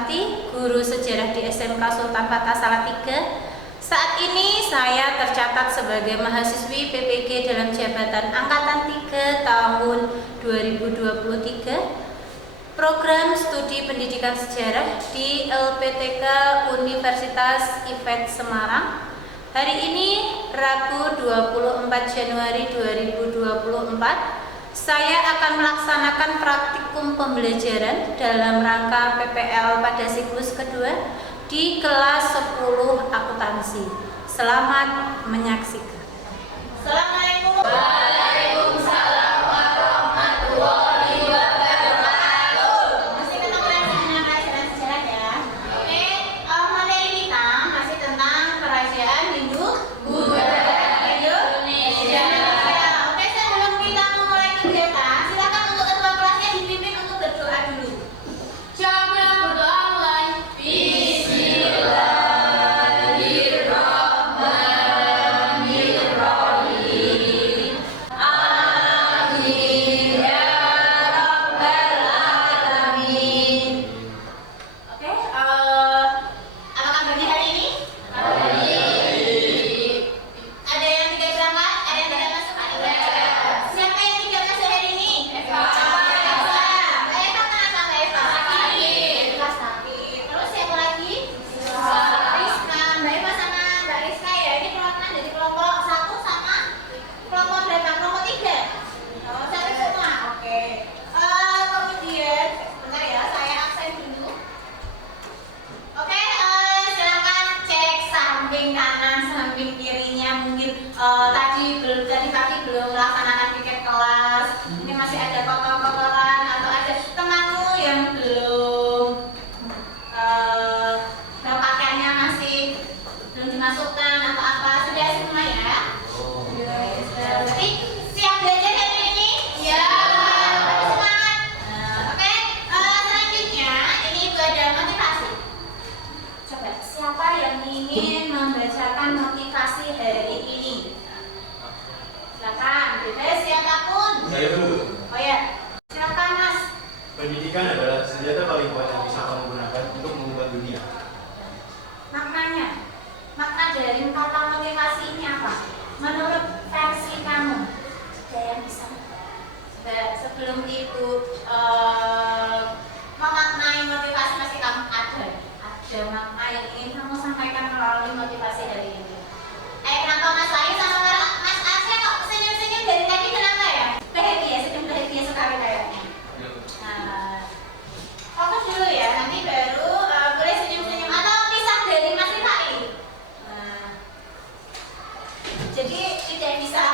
Suparti, guru sejarah di SMK Sultan Hatta Salatiga. Saat ini saya tercatat sebagai mahasiswi PPG dalam jabatan Angkatan 3 tahun 2023, program studi pendidikan sejarah di LPTK Universitas IPET Semarang. Hari ini Rabu 24 Januari 2024, saya akan melaksanakan praktikum pembelajaran dalam rangka PPL pada siklus kedua di kelas 10 akuntansi. Selamat menyaksikan. Assalamualaikum. Waalaikumsalam warahmatullahi wabarakatuh. Masih ketemu lagi dengan pelajaran sejarah ya. Oke, materi kita masih tentang kerajaan Hindu Buddha Indonesia. Oke, sebelum kita memulai kegiatan, silakan untuk ketua kelasnya dipimpin untuk berdoa dulu. Siapa yang berdoa mulai? Tadi pagi belum melaksanakan piket kelas. Ini masih ada kotor-kotoran atau ada temanmu yang belum pakaiannya masih belum dimasukkan atau apa, sudah semua ya? Berarti siap belajar hari ini? Ya. Semangat. Oke. Selanjutnya ini Ibu ada motivasi. Coba siapa yang ingin membacakan motivasi hari ini? Silakan, bebas siapapun. Saya dulu. Oh ya, silakan Mas. Pendidikan adalah senjata paling kuat yang bisa kamu gunakan untuk mengubah dunia. Maknanya, makna dari kata motivasi ini apa? Menurut versi kamu, ada yang bisa? Sebelum itu memaknai motivasi masih kamu ada makna yang ingin kamu sampaikan melalui motivasi hari ini. Kenapa Mas Layu sama Mas Asya kok senyum-senyum dari tadi, kenapa ya? Bahagia, sedang bahagia sekali kayaknya. Fokus dulu ya, nanti baru boleh senyum-senyum atau pisah dari Mas Rifai. Jadi tidak bisa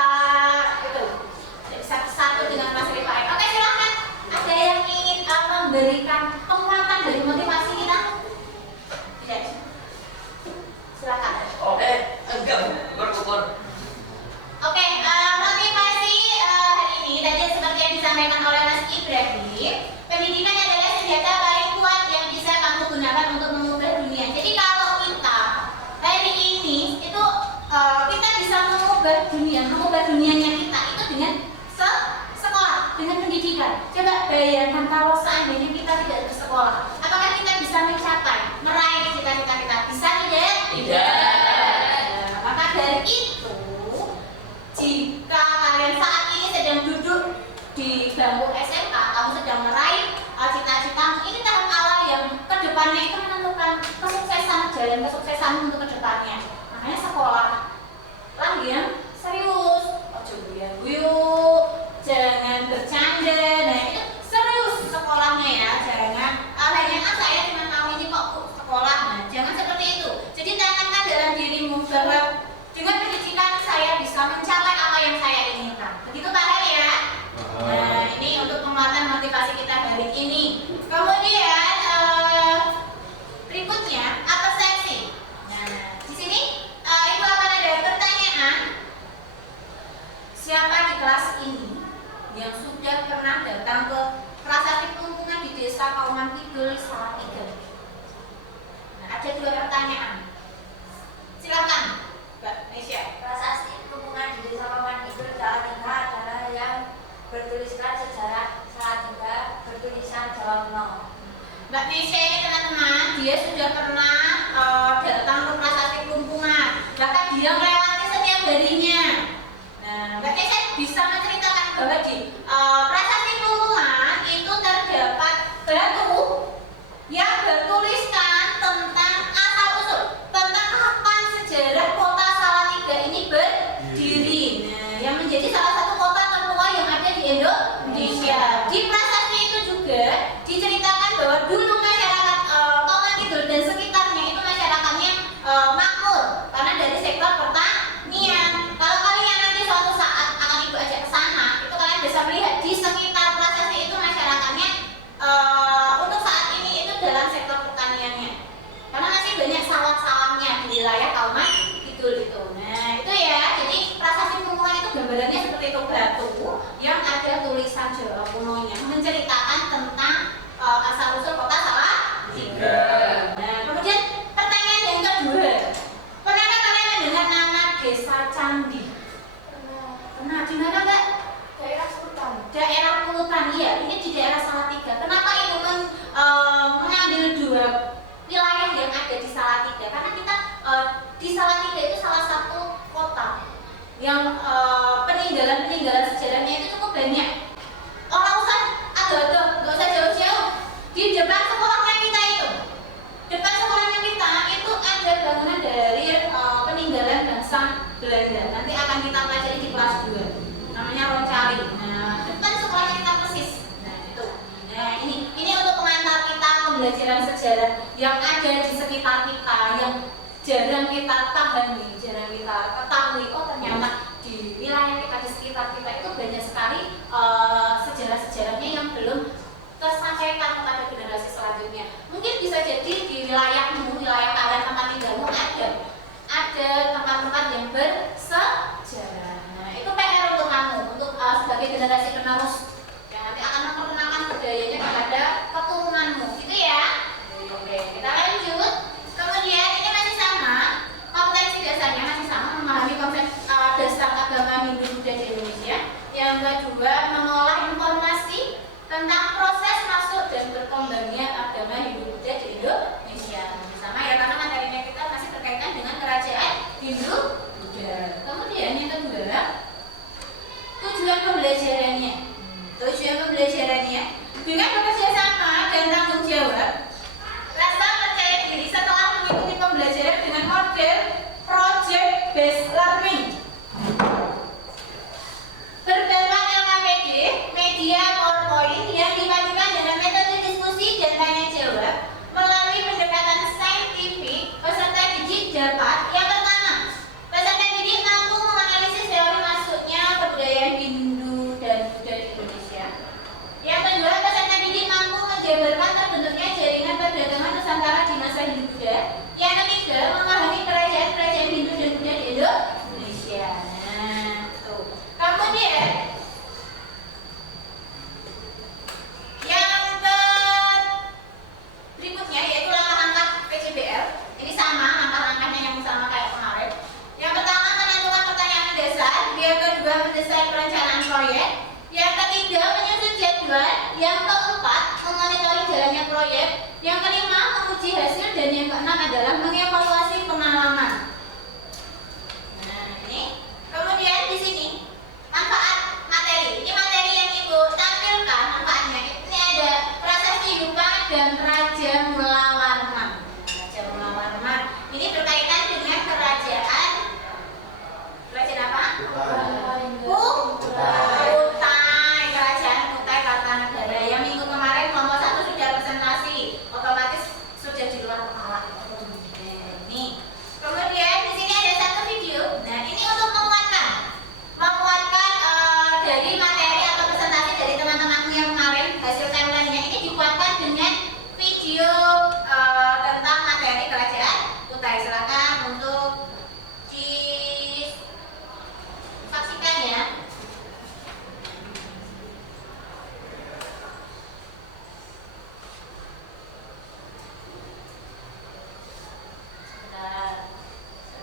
satu dengan Mas Rifai. Oke, silakan. Ada yang ingin memberikan penguatan dari motivasi kita? Tidak. Silakan. Enggak, berkumpul. Oke, motivasi hari ini tadi seperti yang disampaikan oleh Mas Ibrahim, pendidikan adalah senjata paling kuat yang bisa kamu gunakan untuk mengubah dunia. Jadi kalau kita hari ini itu kita bisa mengubah dunianya kita itu dengan sekolah, dengan pendidikan. Coba bayangkan kalau seandainya kita tidak bersekolah, apakah kita bisa mencapai, meraih cita-cita kita? Bisa tidak? Tidak. Maka dari itu, jika kalian saat ini sedang duduk di bangku SMK, kamu sedang meraih cita-citamu, ini tahap awal yang kedepannya itu menentukan kesuksesan, jalan kesuksesan untuk kedepannya. Makanya sekolah lah yang serius, ojo guyu-guyu, jangan bercanda. Nah itu serius sekolahnya ya, jangan hanya saya cuma tahu ini kok sekolah. Nah jangan seperti itu. Jadi tanamkan dalam dirimu bahwa dengan pendidikan saya bisa mencapai apa yang saya inginkan. Begitu paham ya? Nah ini untuk penguatan motivasi kita hari ini. Kemudian berikutnya persepsi. Nah di sini itu akan ada pertanyaan. Siapa di kelas ini yang sudah pernah datang ke prasasti pelumpungan di Desa Kauman Kidul Salatiga? Nah, ada dua pertanyaan. Silakan, Mbak Nesya. Prasasti pelumpungan di Desa Kauman Kidul Salatiga adalah yang bertuliskan sejarah Salatiga bertulisan Jawa kuno. Mbak Nesya ini teman-teman, dia sudah pernah datang ke prasasti Kelumpungan, bahkan dia melewati setiap harinya. Nah, Mbak Nesya bisa menceritakan bahwa di prasasti Kelumpungan itu terdapat batu yang bertuliskan tentang asal usul, tentang kapan sejarah kota Salatiga ini berdiri. Nah, yang menjadi salah satu kota tertua yang ada di Indonesia. Di prasasti itu juga diceritakan bahwa dulu masyarakat Kauman Kidul dan sekitarnya itu masyarakatnya makmur karena dari sektor pertanian. Kalau kalian nanti suatu saat akan ibu ajak ke sana, itu kalian bisa melihat di sekitar prasasti itu masyarakatnya untuk saat ini itu dalam sektor pertaniannya. Karena masih banyak sawah-sawahnya di wilayah Kauman Kidul itu. Nah, itu ya. Jadi prasasti Kelumpungan itu gambarannya seperti itu, batu yang ada tulisan Jawa kunonya menceritakan tentang asal usul kota Salatiga. Nah, kemudian pertanyaan yang kedua, pernahkah kalian mendengar nama Desa Candi? Pernah. Di mana Mbak? Daerah Sultan. Daerah Pulutan, iya. Ini di daerah Salatiga. Kenapa ibu mengambil dua wilayah yang ada di Salatiga? Karena kita di Salatiga itu salah satu kota yang peninggalan sejarahnya itu cukup banyak. Orang usah nggak usah jauh-jauh. Di depan sekolahnya kita itu ada bangunan dari peninggalan bangsa Belanda. Nanti akan kita pelajari di kelas 2. Namanya Roncali. Nah, depan sekolahnya kita persis. Nah, itu. Nah, ini untuk pengantar kita pembelajaran sejarah yang ada di sekitar kita, yang jarang kita pahami, jarang kita ketahui. Oh, ternyata di wilayah kita, di sekitar kita itu banyak sekali sejarah-sejarahnya yang belum tersampaikan kepada generasi selanjutnya. Mungkin bisa jadi di wilayahmu, wilayah kalian, tempat tinggalmu ada tempat-tempat yang bersejarah. Nah, itu PR untuk kamu, untuk sebagai generasi penerus yang nanti akan memperkenalkan budayanya kepada keturunanmu, gitu ya. Oke, kita lanjut. Kemudian ini masih sama, kompetensi dasarnya masih sama, memahami konsep dasar agama Hindu Buddha di Indonesia. Yang kedua, mengolah informasi tentang proses masuk dan berkembangnya agama Hindu Buddha di Indonesia. Sama ya, karena materinya kita masih berkaitan dengan kerajaan Hindu Buddha. Kemudian yang kedua, tujuan pembelajarannya. Tujuan pembelajarannya dengan bekerja sama dan tanggung jawab, rasa percaya diri setelah mengikuti pembelajaran dengan model project based learning. Berbagai LKPD, media PowerPoint yang dipadukan dengan metode diskusi dan tanya jawab melalui pendekatan saintifik, peserta didik dapat yang pertama, peserta didik mampu menganalisis teori masuknya kebudayaan Hindu dan Buddha di Indonesia. Yang kedua, peserta didik mampu menjabarkan terbentuknya jaringan perdagangan Nusantara di masa Hindu Buddha. Yang ketiga, memahami kerajaan-kerajaan Hindu dan Buddha di Indonesia. Nah, tuh. Kemudian yang berikutnya yaitu langkah-langkah PCBL. Ini sama langkah-langkahnya yang sama kayak kemarin. Yang pertama, menentukan pertanyaan dasar. Yang kedua, mendesain perencanaan proyek. Yang ketiga, menyusun jadwal. Yang keempat, memonitoring jalannya proyek. Yang kelima, menguji hasil. Dan yang keenam adalah mengevaluasi pengalaman. Nah, ini. Kemudian di sini manfaat materi. Ini materi yang ibu tampilkan manfaatnya. Ini ada prasasti Yupa dan Raja Mula Warman. Raja Mula Warman. Ini berkaitan dengan kerajaan apa? Kutai. Kerajaan Kutai Kartanegara. Yang minggu kemarin kelompok 1 sudah presentasi, otomatis sudah di luar kepala. Ini. Kemudian di sini ada satu video. Nah, ini untuk menguatkan dari materi atau presentasi dari teman-temanmu yang kemarin, hasil timeline-nya ini dikuatkan dengan video tentang materi kerajaan Kutai. Silakan untuk disaksikan ya.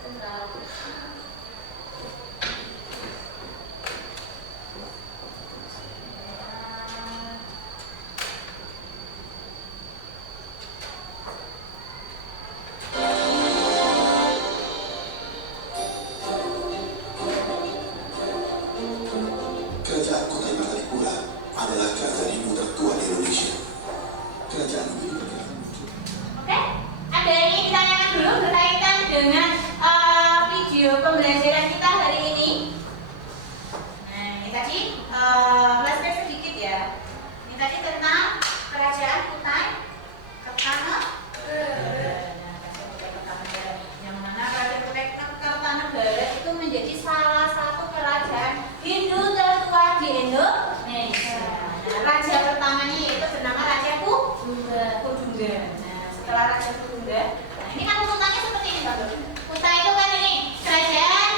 Sebentar. flashback sedikit ya. Ini tadi tentang kerajaan Kutai Kertanegara. Yang mana kerajaan Kutai Kertanegara itu menjadi salah satu kerajaan Hindu tertua di Indonesia. Nah, raja pertamanya yaitu bernama Raja Kudungga. Nah, setelah Raja Kudungga, nah ini kan urutannya seperti ini, Bapak. Kutai itu kan ini kerajaan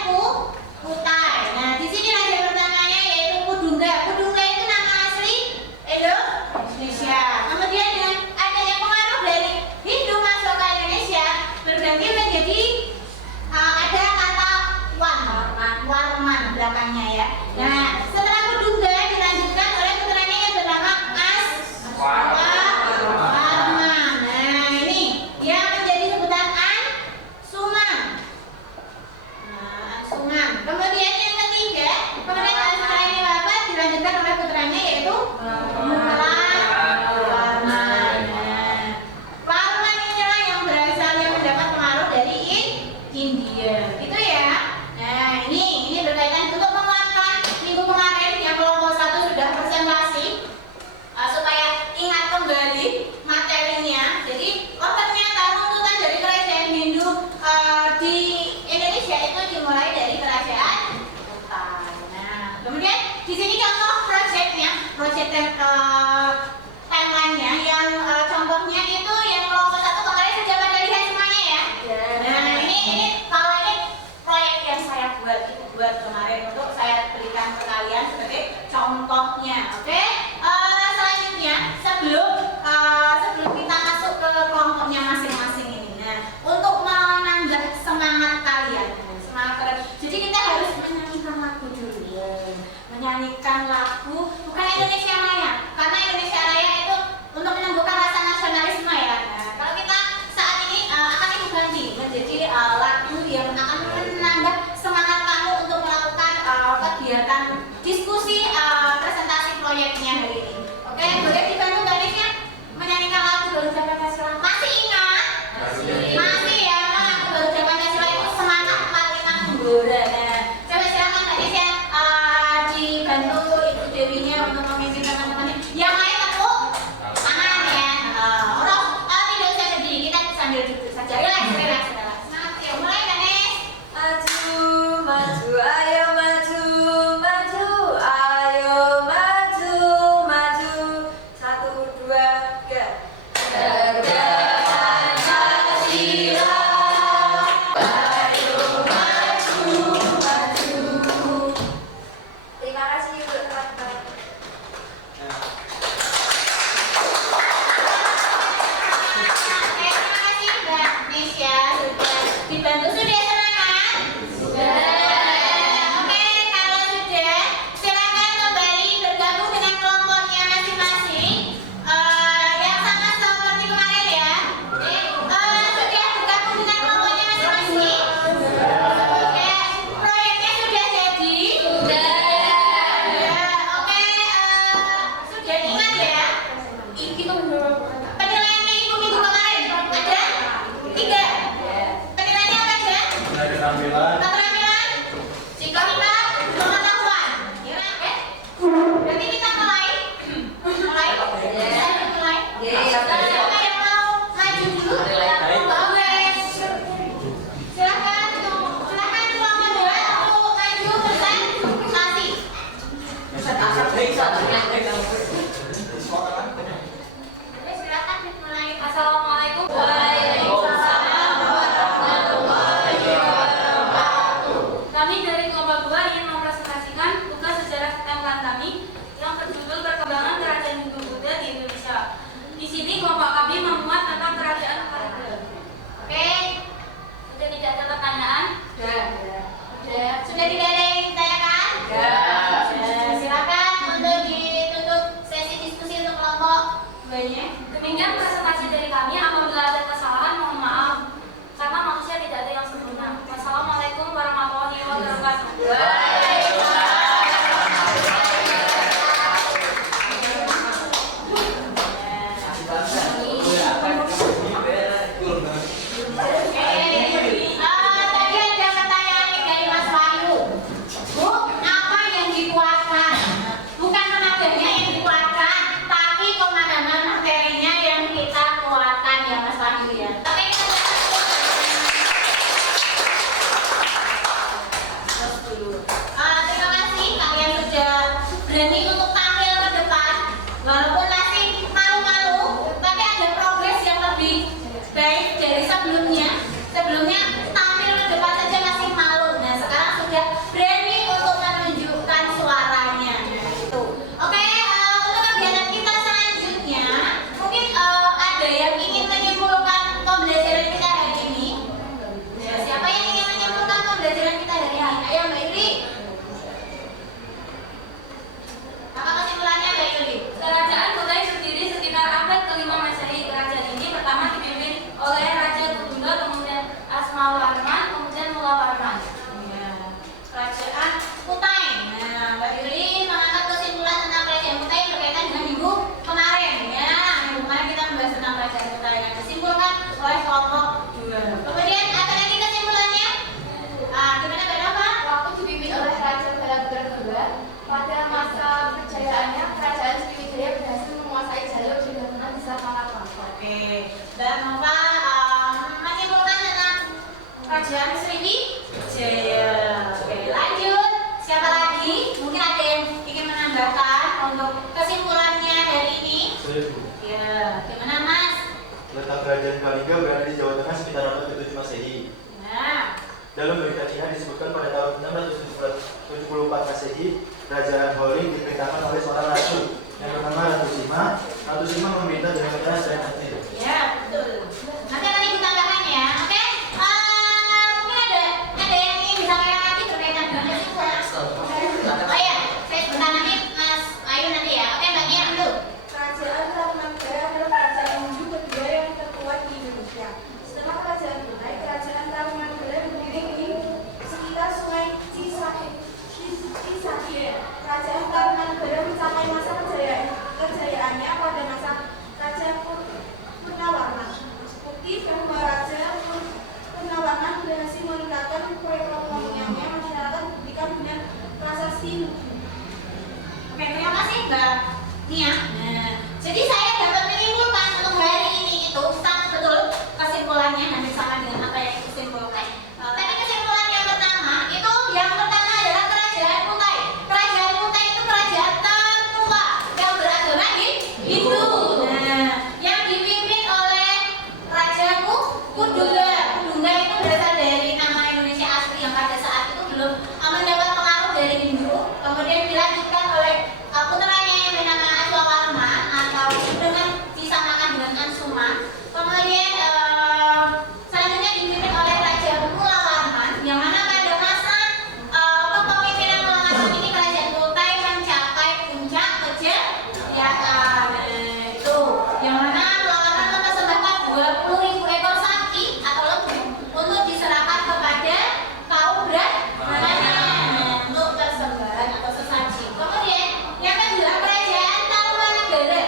Kutai. Nah, di sini raja pertamanya yaitu Kudungga. Kudungga itu nama asli Indonesia. Kemudian dengan adanya pengaruh dari Hindu masuk ke Indonesia, berganti menjadi ada kata Warman belakangnya ya. Nah, setelah Kudungga dilanjutkan oleh putranya yang bernama Warman. Nah, ini yang menjadi sebutan Ansumang. Ansumang. Kemudian yang ketiga, setelah ini wafat dilanjutkan oleh putranya yaitu Warman. Warman inilah yang berasal yang mendapat pengaruh dari India. Gitu ya. Nah, ini berkaitan untuk menguatkan minggu kemarin yang kelompok 1 sudah presentasi supaya ingat kembali materinya. Jadi, ternyata runtutan dari kerajaan Hindu di Indonesia itu dimulai dari kerajaan Kutai. Nah, kemudian di sini contoh proyeknya, timeline-nya yang contohnya itu yang kelompok 1 kemarin sudah pada lihat semuanya ya. Nah, ini kalau ini proyek yang saya buat kemarin untuk saya berikan ke kalian sebagai contohnya, oke? Selanjutnya sebelum kita masuk ke kelompoknya masing-masing ini, nah untuk menambah semangat kalian, jadi kita harus menyanyikan lagu dulu, menyanyikan lagu bukan Indonesia Raya, karena sebelumnya tampil ke depan saja masih malu. Nah, sekarang sudah berani untuk menunjukkan suaranya. Nah, itu. Oke, untuk kegiatan kita selanjutnya, mungkin ada yang ingin menyimpulkan pembelajaran kita hari ini. Nah, siapa yang ingin menyimpulkan pembelajaran kita hari ini? Ayo, Mbak Yuli. Apa kesimpulannya, Mbak Yuli? Kerajaan Kutai berdiri sekitar abad ke-5 Masehi. Kerajaan ini pertama dipimpin oleh Raja Kudunda, kemudian Asmawarman, kemudian Mulawarman. Ya, Kerajaan Kutai. Nah, Mbak Yuli mengangkat kesimpulan tentang Kerajaan Kutai berkaitan dengan minggu kemarin. Ya, minggu kemarin kita membahas tentang Kerajaan Kutai yang disimpulkan oleh kelompok 2. Kemudian apa lagi kesimpulannya? Gimana Mbak Nova? Waktu dipimpin oleh Raja Balaguer II, pada masa kejayaannya, kerajaan Sriwijaya berhasil menguasai jalur di Gabungan di Selat Malaka. Oke, Mbak Nova menyimpulkan tentang Kerajaan Sriwijaya. Oke, lanjut. Siapa lagi? Mungkin ada yang ingin menambahkan untuk kesimpulannya hari ini? Saya Bu. Ya, gimana Mas? Letak kerajaan Kalingga berada di Jawa Tengah sekitar abad ke-7 Masehi. Nah, Dalam berita Cina disebutkan pada tahun 674 Masehi, Kerajaan Holing diperintahkan oleh seorang ratu yang bernama Ratu Sima. Ratu Sima meminta dengan keras dan adil. ya betul. Nanti akan ibu tambahkan ya. Oke. Mungkin ada yang ingin disampaikan lagi berkaitan dengan kesimpulan. Oh ya, saya sebentar nanti Mas Ayu nanti ya. Oke, Mbak Nia dulu. Kerajaan Tarumanegara adalah kerajaan Hindu kedua yang terkuat di Indonesia. Setelah kerajaan Kutai, kerajaan Tarumanegara berdiri di sekitar sungai Cisaki. Kerajaan Tarumanegara mencapai masa kejayaannya pada masa Raja Purnawarman. Bukti bahwa Raja Purnawarman berhasil meningkatkan perekonomiannya, masyarakat diberikan dengan prasasti luhur. Oke, terima kasih Mbak Nia. Nah, jadi saya dapat menyimpulkan untuk hari ini itu sangat betul kesimpulannya hampir sama dengan apa yang disimpulkan. Tapi kesimpulan yang pertama adalah Kerajaan Kutai. Kerajaan Kutai itu kerajaan tertua yang beragama Hindu. Nah, yang dipimpin oleh Raja Kudunda. Kudunda itu berasal dari nama Indonesia asli yang pada saat itu belum mendapat pengaruh dari Hindu. Kemudian dilanjutkan oleh putranya yang bernama Aswawarman atau dengan disamakan dengan Ansuma. Kemudian selanjutnya dipimpin oleh Raja Mulawarman yang mana pada masa kepemimpinan Mulawarman ini kerajaan Kutai mencapai puncak kejayaan. Itu yang mana Mulawarman mempersembahkan 20.000 ekor sapi atau lebih untuk diserahkan kepada kaum Brahmana untuk persembahan atau sesaji. Kemudian yang kedua Kerajaan Tarumanegara.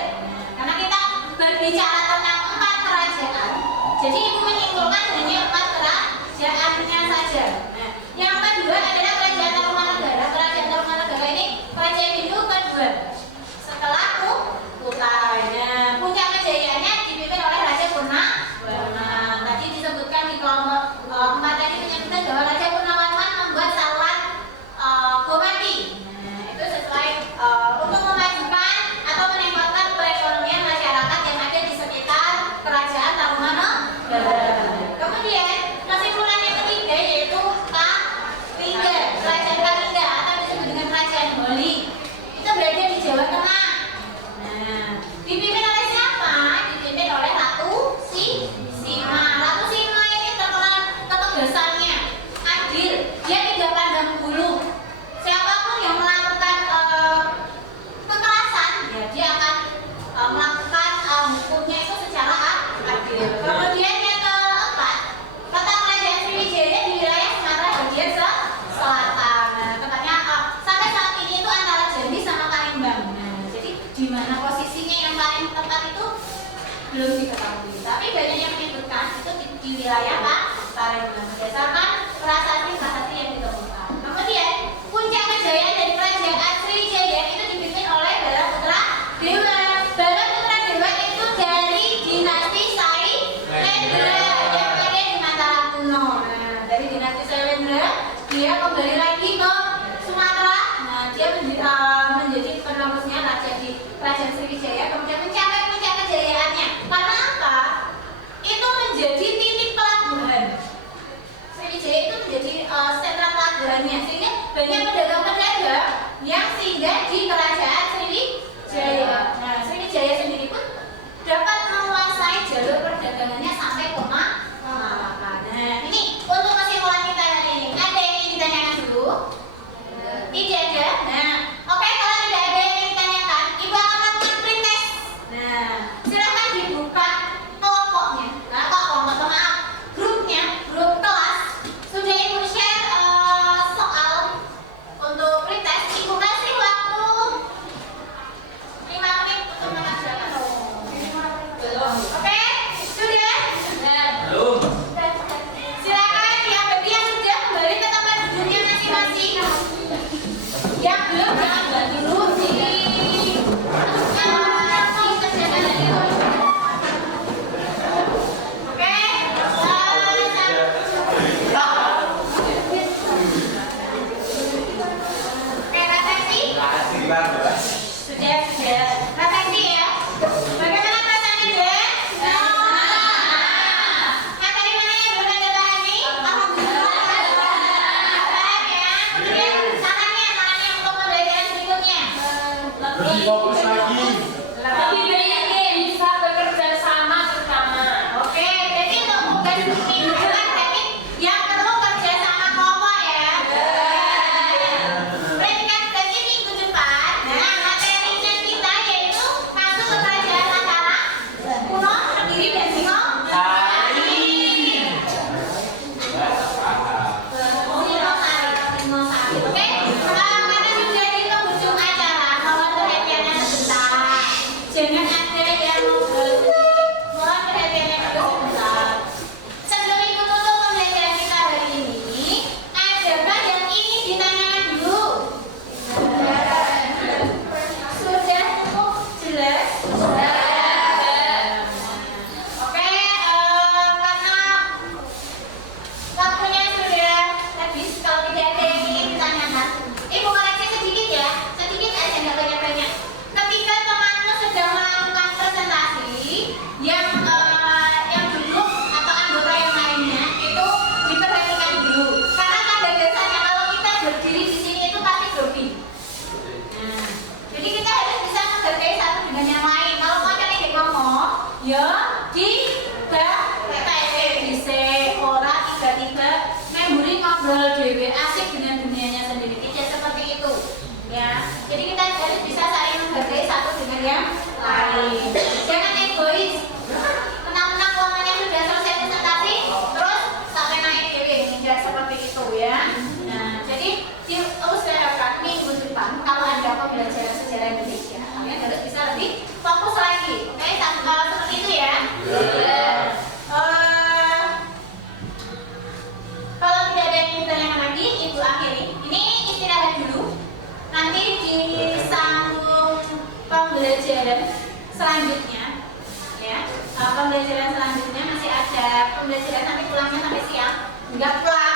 Karena kita berbicara tentang 4 kerajaan, jadi ibu menyimpulkan hanya 4 kerajaannya saja. Nah, yang kedua adalah Kerajaan Tarumanegara. Kerajaan Tarumanegara ini kerajaan Hindu kedua setelah Kutai. Nah, puncak kejayaannya dipimpin oleh Raja Purnawarman. Tadi disebutkan di kelompok 4 tadi menyebutkan bahwa Raja Purnawarman membuat saluran Gomati. Nah, itu sesuai untuk memajukan atau meningkatkan perekonomian masyarakat yang ada di sekitar Kerajaan Tarumanegara. Kemudian kesimpulan yang ketiga yaitu Kalingga. Kerajaan Kalingga atau disebut dengan Kerajaan Holi itu berada di Jawa Tengah. Nah, dipimpin oleh siapa? Dipimpin oleh Ratu Sima. Ratu Sima ini terkenal ketegasannya, adil. Dia tidak pandang bulu. Siapapun yang melakukan kekerasan, ya dia akan melakukan hukumnya itu secara adil. Kemudian yang keempat, kota Kerajaan Sriwijaya di wilayah Sumatera bagian selatan. Nah, tempatnya sampai saat ini itu antara Jambi sama Palembang. Nah, jadi di mana posisinya yang paling tepat itu belum diketahui. Tapi banyak yang menyebutkan itu di wilayah Palembang berdasarkan prasasti yang ditemukan. Kemudian puncak kejayaan dari Kerajaan Sriwijaya itu dipimpin oleh Balaputra Dewa. Balaputra Dewa itu dari dinasti Sailendra yang ada di Mataram kuno. Nah, dari dinasti Sailendra dia kembali lagi ke Sumatera. Nah, dia menjadi penerusnya raja di Kerajaan Sriwijaya. Kemudian mencapai puncak kejayaannya. Karena apa? Itu menjadi titik singgah di kerajaan Sriwijaya. Nah, Sriwijaya sendiri pun dapat menguasai jalur perdagangannya sampai ke Malaka. Nah, ini untuk kesimpulan kita hari ini. Ada yang ingin ditanyakan dulu? Tidak ada. Nah, oke, kalau tidak ada yang ingin ditanyakan, Ibu akan melakukan pretest. Nah, silahkan dibuka kelompoknya. Nah, kelompok maaf, grupnya, grup kelas. Sudah Ibu share soal untuk pretest. Ibu kasih waktu 5 menit untuk mengerjakan. Oke, sudah? Belum. Silakan yang bagi yang sudah kembali ke tempat duduknya masing-masing. Yang belum jangan ganti dulu di kerjakan dari Oke, refleksi. Sudah. Refleksi ya. Bagaimana perasaan Anda? Yang tadi mana yang belum Anda pahami? Alhamdulillah. Baik ya. Kemudian tangannya untuk pembelajaran berikutnya. Lebih fokus lagi. Lebih baik bisa bekerja sama bersama. Oke, jadi untuk tugas minggu depan berarti yang perlu kerja sama kelompok ya. Perhatikan berarti minggu depan. Nah, materinya kita yaitu masuk ke kerajaan Mataram, Kuno, Kediri dan Singosari. Oke, karena sudah di penghujung acara, mohon perhatiannya sebentar. Jangan ada yang mohon perhatiannya dulu sebentar. Sebelum Ibu tutup pembelajaran kita hari ini, adakah yang ingin ditanyakan dulu? Sudah cukup jelas? Oke, karena waktunya sudah habis, kalau tidak ada yang ingin ditanyakan, Ibu koreksi sedikit ya, sedikit aja nggak banyak-banyak. Ketika temanmu sedang melakukan presentasi, yang duduk atau anggota yang lainnya itu diperhatikan dulu. Karena pada dasarnya kalau kita berdiri di sini itu pasti grogi. Nah, jadi kita harus bisa menghargai satu dengan yang lain. Kalau mau cari dia ngomong, ya di ora tiba-tiba memburi ngobrol dewe asik dengan dunianya sendiri. Tidak seperti itu ya. Jadi kita harus bisa saling menghargai satu dengan yang lain. Jangan egois. Menang-menang uangnya sudah selesai presentasi terus sampai naik dewe. Tidak seperti itu ya. Nah, jadi terus saya harapkan minggu depan kalau ada pembelajaran sejarah Indonesia, kalian harus bisa lebih fokus lagi. Oke, seperti itu ya. Kalau tidak ada yang ditanyakan lagi, Ibu akhiri. Ini istirahat dulu. Nanti disambung pembelajaran selanjutnya. Ya, pembelajaran selanjutnya masih ada pembelajaran sampai pulangnya sampai siang. Enggak pelan.